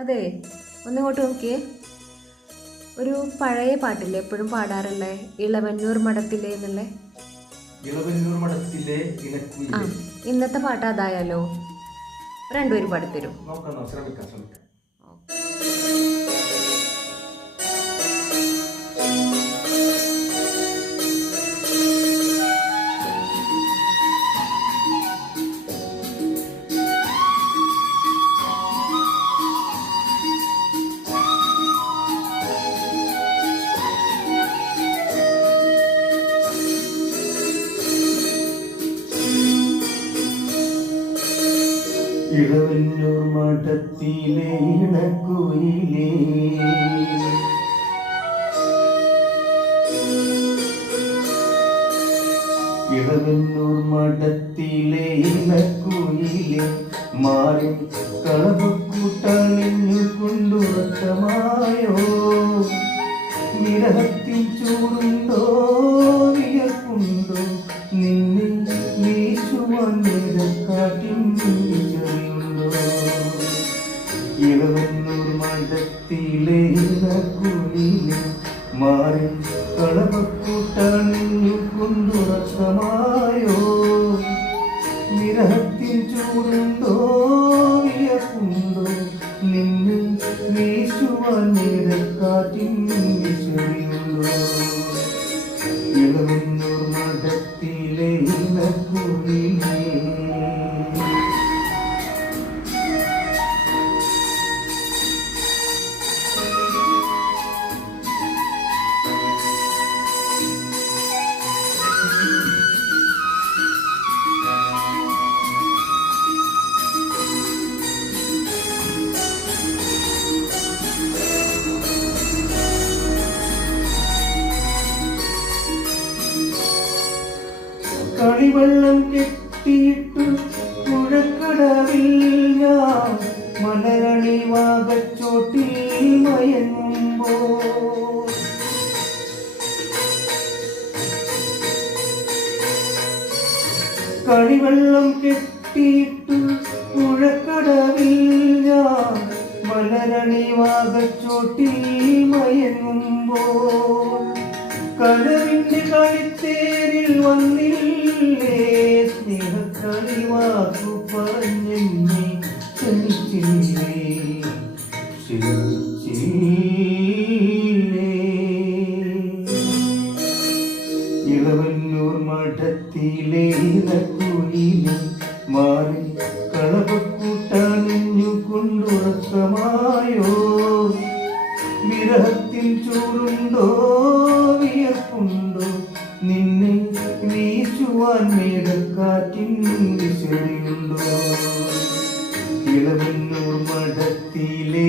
അതെ ഒന്നിങ്ങോട്ട് നോക്കിയേ. ഒരു പഴയ പാട്ടില്ലേ എപ്പോഴും പാടാറുള്ളേ ഇളവന്നൂർ മഠത്തിലെ എന്നുള്ള ഇളവന്നൂർ മഠത്തിലെ ഇന്നത്തെ പാട്ട് അതായാലോ? രണ്ടുപേരും പാടിത്തരും. ശ്രമിക്കാം ശ്രമിക്കാം. ഇളവന്നൂർ മഠത്തിലെ ഇണക്കുയിലേ ഇളവന്നൂർ മഠത്തിലെ ഇണക്കുയിലെ മാറി കളവക്കൂട്ടണിഞ്ഞു കൊണ്ടുറക്കമായോ നിരഹത്തിൽ ചൂടുണ്ടോ വിയർപ്പുണ്ടോ നിന്നെ വീശുവാൻ നിരക്കാറ്റിൻ ഇളവന്നൂർ മഠത്തിലെ ഇളക്കുയിലെ മാറി കളവക്കൂട്ടണിഞ്ഞു കളിവെള്ളം കെട്ടിയിട്ടു പുഴക്കടവിൽ ഞാൻ മലരണി വാകച്ചോട്ടിൽ മയങ്ങുമ്പോ കളിവെള്ളം കെട്ടിയിട്ടു പുഴക്കടവിൽ ഞാൻ മലരണി വാകച്ചോട്ടിൽ മയങ്ങുമ്പോ കടവിന്റെ കളിത്തേരിൽ വന്നില്ലേ സ്നേഹക്കളി വാക്കു പറഞ്ഞെന്നെ ക്ഷണിച്ചില്ലേ ക്ഷണിച്ചില്ലേ ഇളവന്നൂർ മഠത്തിലെ ഇലക്കുയിലെ മാറി കളപക്കൂട്ടണിഞ്ഞു കൊണ്ടുറക്കമായോ? വിരഹത്തിൽ ചൂടുണ്ടോ? വിയർപ്പുണ്ടോ? നിന്നെ വീശുവാൻ മേഘക്കാറ്റിൻ വിശടിയുണ്ടോ ഇളവന്നൂർ മഠത്തിലെ